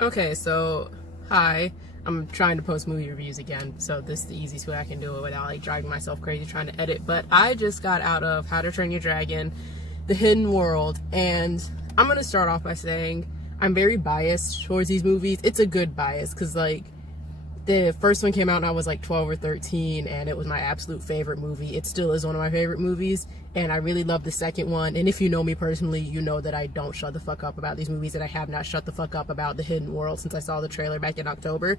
Okay, so hi. I'm trying to post movie reviews again, so this is the easiest way I can do it without like driving myself crazy trying to edit. But I just got out of How to Train Your Dragon, The Hidden World, and I'm gonna start off by saying I'm very biased towards these movies. It's a good bias because like the first one came out and I was like 12 or 13 and it was my absolute favorite movie. It still is one of my favorite movies, and I really love the second one. And if you know me personally, you know that I don't shut the fuck up about these movies, and I have not shut the fuck up about The Hidden World since I saw the trailer back in October.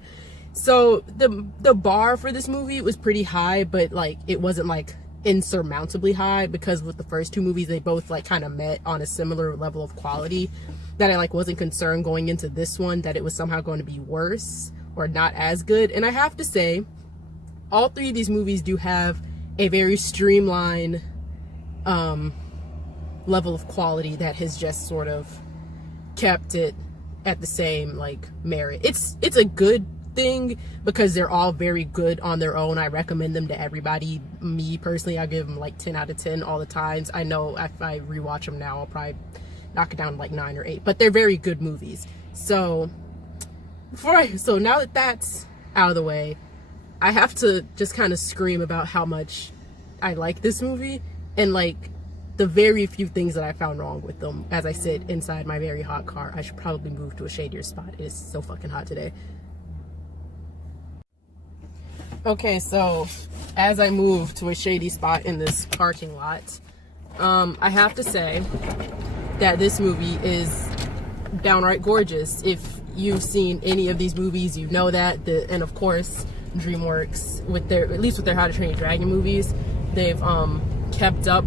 So the bar for this movie was pretty high, but like it wasn't like insurmountably high, because with the first two movies they both like kind of met on a similar level of quality, that I like wasn't concerned going into this one that it was somehow going to be worse or not as good. And I have to say, all three of these movies do have a very streamlined level of quality that has just sort of kept it at the same like merit. It's a good thing because they're all very good on their own. I recommend them to everybody. Me personally, I give them like 10 out of 10 all the times. I know if I rewatch them now, I'll probably knock it down to like 9 or 8, but they're very good movies. So now that that's out of the way, I have to just kind of scream about how much I like this movie and like the very few things that I found wrong with them as I sit inside my very hot car. I should probably move to a shadier spot. It is so fucking hot today. Okay, so as I move to a shady spot in this parking lot, I have to say that this movie is downright gorgeous. If you've seen any of these movies, you know that. And of course, DreamWorks, with their How to Train Your Dragon movies, they've kept up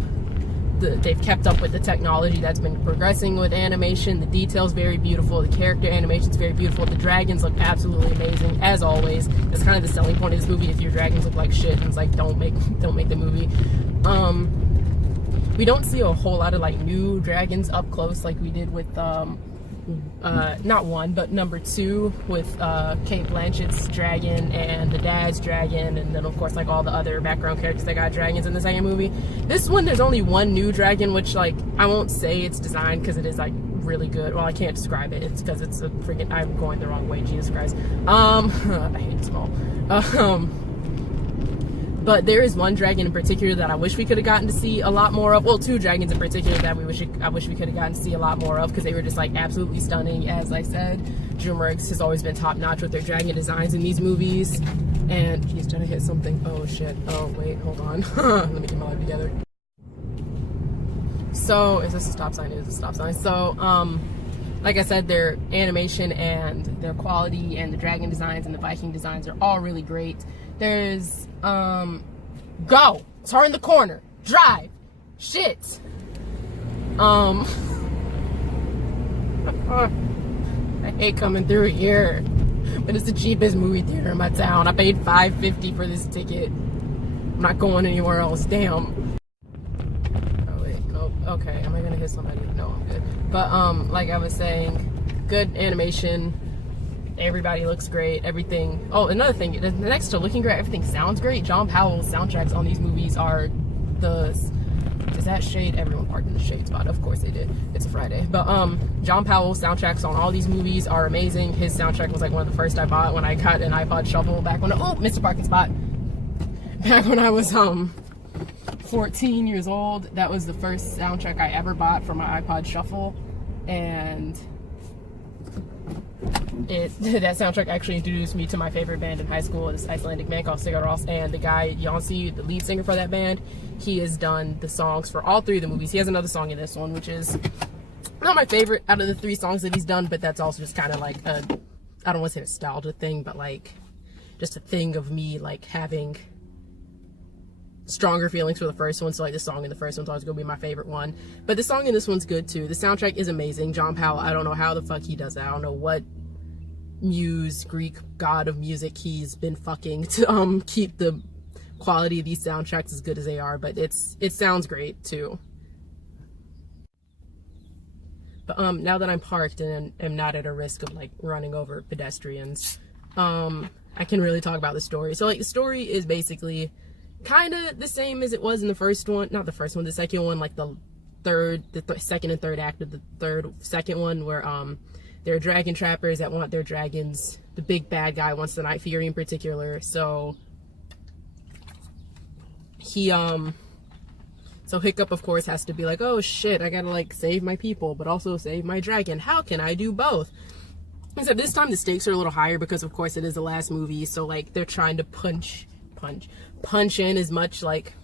with the technology that's been progressing with animation. The detail's very beautiful. The character animation's very beautiful. The dragons look absolutely amazing, as always. That's kind of the selling point of this movie. If your dragons look like shit, and it's like, don't make the movie. We don't see a whole lot of like new dragons up close like we did with not one, but number 2 with Kate Blanchett's dragon and the dad's dragon, and then of course like all the other background characters that got dragons in the second movie. This one, there's only one new dragon, which like I won't say it's designed because it is like really good. Well, I can't describe it. It's because it's a freaking, I'm going the wrong way, Jesus Christ. I hate small. But there is one dragon in particular that I wish we could have gotten to see a lot more of. Well, 2 dragons in particular that I wish we could have gotten to see a lot more of, because they were just like absolutely stunning. As I said, DreamWorks has always been top notch with their dragon designs in these movies. And he's trying to hit something. Oh shit. Oh wait, hold on. Let me get my life together. So, is this a stop sign? It is a stop sign. So, like I said, their animation and their quality and the dragon designs and the Viking designs are all really great. There's go, turn the corner, drive, shit. I hate coming through here, but it's the cheapest movie theater in my town. I paid $5.50 for this ticket. I'm not going anywhere else. Damn. Oh wait, nope. Okay, am I gonna hit somebody? No, I'm good. But like I was saying, good animation. Everybody looks great. Everything. Oh, another thing. Next to looking great, everything sounds great. John Powell's soundtracks on these movies are Does that shade? Everyone parked in the shade spot. Of course they did. It's a Friday. But John Powell's soundtracks on all these movies are amazing. His soundtrack was like one of the first I bought when I got an iPod Shuffle back when missed a parking spot. Back when I was 14 years old. That was the first soundtrack I ever bought for my iPod Shuffle, and that soundtrack actually introduced me to my favorite band in high school, this Icelandic band called Sigur Rós, and the guy Jónsi, the lead singer for that band, he has done the songs for all 3 of the movies. He has another song in this one, which is not my favorite out of the 3 songs that he's done, but that's also just kind of like I don't want to say nostalgia thing, but like just a thing of me like having stronger feelings for the first one. So like the song in the first one's always gonna be my favorite one, but the song in this one's good too. The soundtrack is amazing. John Powell, I don't know how the fuck he does that. I don't know what Greek god of music he's been fucking to keep the quality of these soundtracks as good as they are, but it sounds great too. But now that I'm parked and am not at a risk of like running over pedestrians, I can really talk about the story. So like the story is basically kind of the same as it was in the first one. Not the first one, the second one, like the second and third act of the second one, where there are dragon trappers that want their dragons. The big bad guy wants the Night Fury in particular, so so Hiccup, of course, has to be like, oh shit, I gotta like save my people, but also save my dragon. How can I do both? Except this time the stakes are a little higher because, of course, it is the last movie, so like they're trying to punch in as much like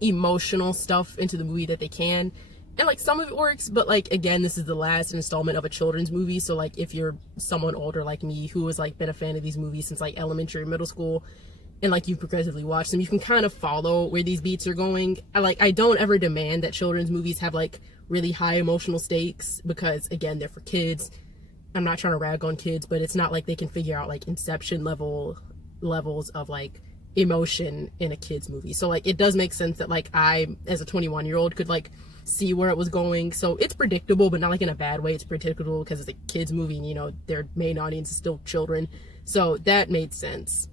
emotional stuff into the movie that they can. And like some of it works, but like again, this is the last installment of a children's movie, so like if you're someone older like me who has like been a fan of these movies since like elementary or middle school, and like you progressively watch them, you can kind of follow where these beats are going. I don't ever demand that children's movies have like really high emotional stakes, because again, they're for kids. I'm not trying to rag on kids, but it's not like they can figure out like Inception levels of like emotion in a kid's movie. So like it does make sense that like I, as a 21-year-old, could like see where it was going. So it's predictable, but not like in a bad way. It's predictable because it's a kids movie, and you know their main audience is still children, so that made sense.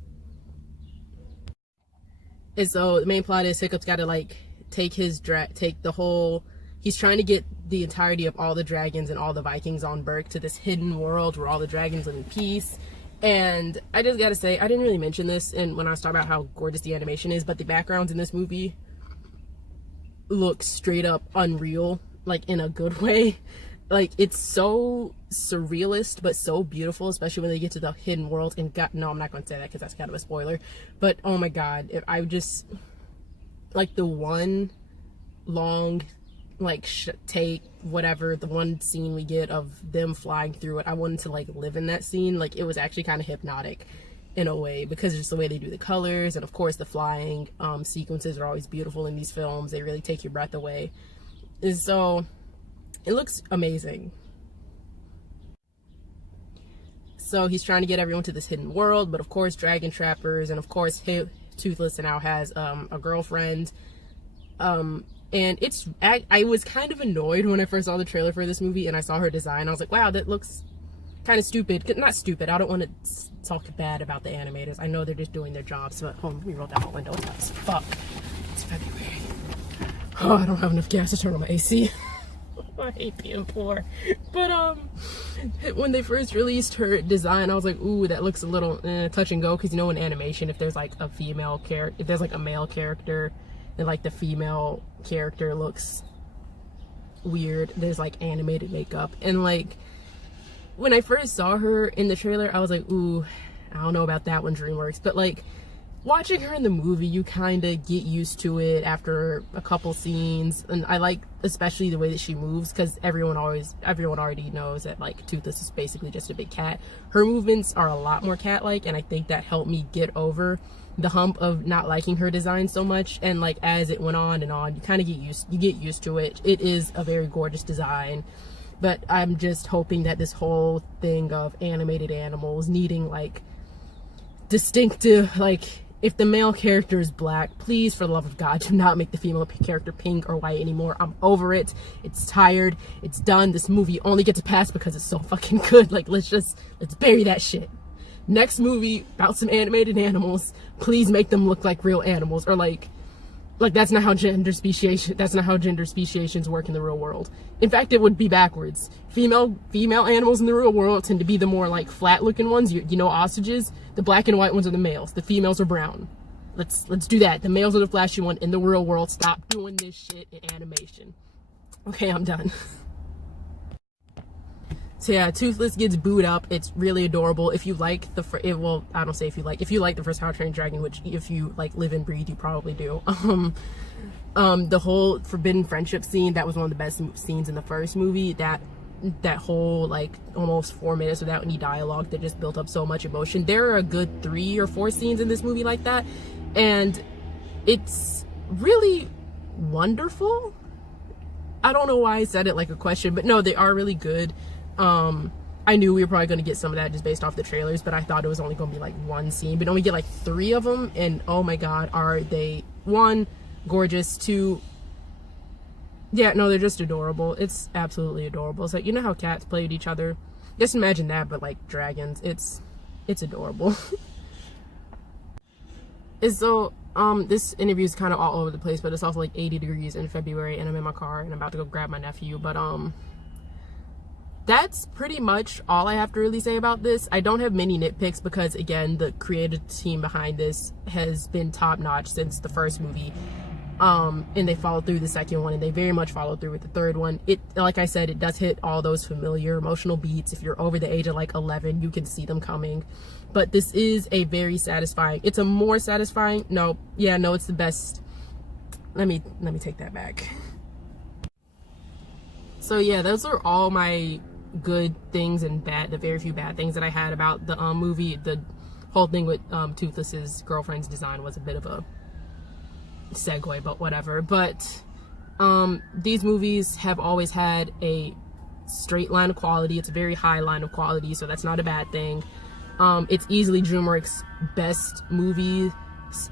And so the main plot is Hiccup's got to like take the whole, he's trying to get the entirety of all the dragons and all the Vikings on Berk to this hidden world where all the dragons live in peace. And I just gotta say, I didn't really mention this and when I was talking about how gorgeous the animation is, but the backgrounds in this movie look straight up unreal, like in a good way. Like it's so surrealist but so beautiful, especially when they get to the hidden world. And no, I'm not going to say that because that's kind of a spoiler, but oh my god, if I just like the one long like take whatever, the one scene we get of them flying through it, I wanted to like live in that scene. Like it was actually kind of hypnotic in a way, because just the way they do the colors, and of course the flying sequences are always beautiful in these films. They really take your breath away, and so it looks amazing. So he's trying to get everyone to this hidden world, but of course dragon trappers, and of course Toothless now has a girlfriend. And I was kind of annoyed when I first saw the trailer for this movie and I saw her design. I was like, wow, that looks kind of stupid. Not stupid, I don't want to talk bad about the animators. I know they're just doing their jobs, but hold on, let me roll down my window. It's hot as fuck. It's February. Oh, I don't have enough gas to turn on my AC. I hate being poor. But when they first released her design, I was like, ooh, that looks a little touch and go, because you know in animation, if there's like a female character, if there's like a male character and like the female character looks weird, there's like animated makeup. And like when I first saw her in the trailer, I was like, ooh, I don't know about that one, DreamWorks. But like watching her in the movie, you kind of get used to it after a couple scenes. And I like especially the way that she moves, because everyone already knows that like Toothless is basically just a big cat. Her movements are a lot more cat-like, and I think that helped me get over the hump of not liking her design so much. And like as it went on and on, you kind of get used to it. It is a very gorgeous design, but I'm just hoping that this whole thing of animated animals needing like distinctive, like if the male character is black, please, for the love of God, do not make the female character pink or white anymore. I'm over it. It's tired. It's done. This movie only gets a pass because it's so fucking good. Like, let's bury that shit. Next movie about some animated animals, please make them look like real animals, or like that's not how gender speciations work in the real world. In fact, it would be backwards. Female animals in the real world tend to be the more like flat looking ones. You know, ostriches. The black and white ones are the males. The females are brown. Let's do that. The males are the flashy one in the real world. Stop doing this shit in animation. Okay, I'm done. So yeah, Toothless gets booed up. It's really adorable. If you like well, I don't say if you like the first How to Train Your Dragon, which if you like live and breathe, you probably do. The whole forbidden friendship scene, that was one of the best scenes in the first movie. That whole like almost 4 minutes without any dialogue that just built up so much emotion. There are a good 3 or 4 scenes in this movie like that, and it's really wonderful. I don't know why I said it like a question, but no, they are really good. I knew we were probably going to get some of that just based off the trailers, but I thought it was only going to be like 1 scene, but only get like 3 of them, and oh my god, are they 1, gorgeous, 2, yeah, no, they're just adorable. It's absolutely adorable. It's like, you know how cats play with each other? Just imagine that, but like dragons. It's adorable. And so this interview is kind of all over the place, but it's also like 80 degrees in February, and I'm in my car and I'm about to go grab my nephew. But that's pretty much all I have to really say about this. I don't have many nitpicks because, again, the creative team behind this has been top notch since the first movie. And they followed through the second one, and they very much followed through with the third one. It, like I said, it does hit all those familiar emotional beats. If you're over the age of like 11, you can see them coming. But this is a very satisfying, it's a more satisfying, it's the best. Let me take that back. So yeah, those are all my good things and the very few bad things that I had about the movie. The whole thing with Toothless's girlfriend's design was a bit of a segue, but whatever. But these movies have always had a straight line of quality. It's a very high line of quality, so that's not a bad thing. It's easily DreamWorks' best movie.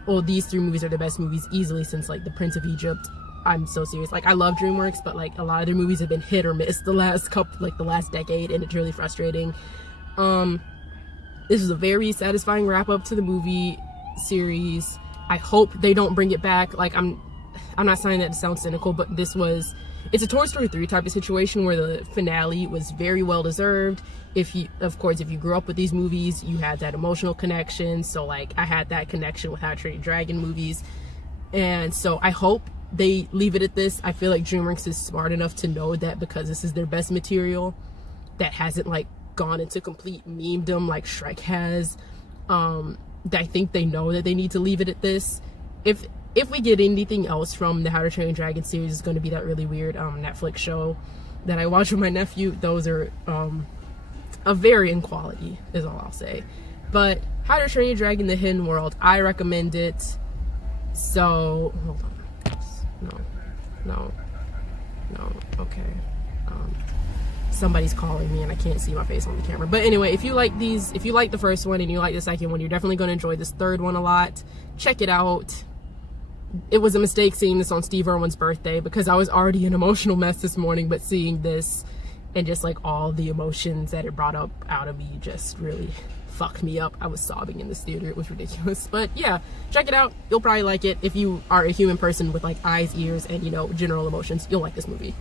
Well, these three movies are the best movies easily since like The Prince of Egypt. I'm so serious. Like, I love DreamWorks, but like a lot of their movies have been hit or miss the last decade, and it's really frustrating. This is a very satisfying wrap up to the movie series. I hope they don't bring it back. Like, I'm not saying that to sound cynical, but it's a Toy Story 3 type of situation where the finale was very well deserved. If you grew up with these movies, you had that emotional connection. So like, I had that connection with How to Train Your Dragon movies, and so I hope they leave it at this. I feel like DreamWorks is smart enough to know that because this is their best material that hasn't like gone into complete memedom like Shrek has. I think they know that they need to leave it at this. If we get anything else from the How to Train Your Dragon series, it's going to be that really weird Netflix show that I watch with my nephew. Those are a varying quality, is all I'll say. But How to Train Your Dragon: The Hidden World, I recommend it. So hold on. No, okay. Somebody's calling me and I can't see my face on the camera. But anyway, if you like the first one and you like the second one, you're definitely going to enjoy this third one a lot. Check it out. It was a mistake seeing this on Steve Irwin's birthday because I was already an emotional mess this morning, but seeing this and just like all the emotions that it brought up out of me just really fucked me up. I was sobbing in this theater. It was ridiculous. But yeah, check it out. You'll probably like it. If you are a human person with like eyes, ears, and general emotions, you'll like this movie.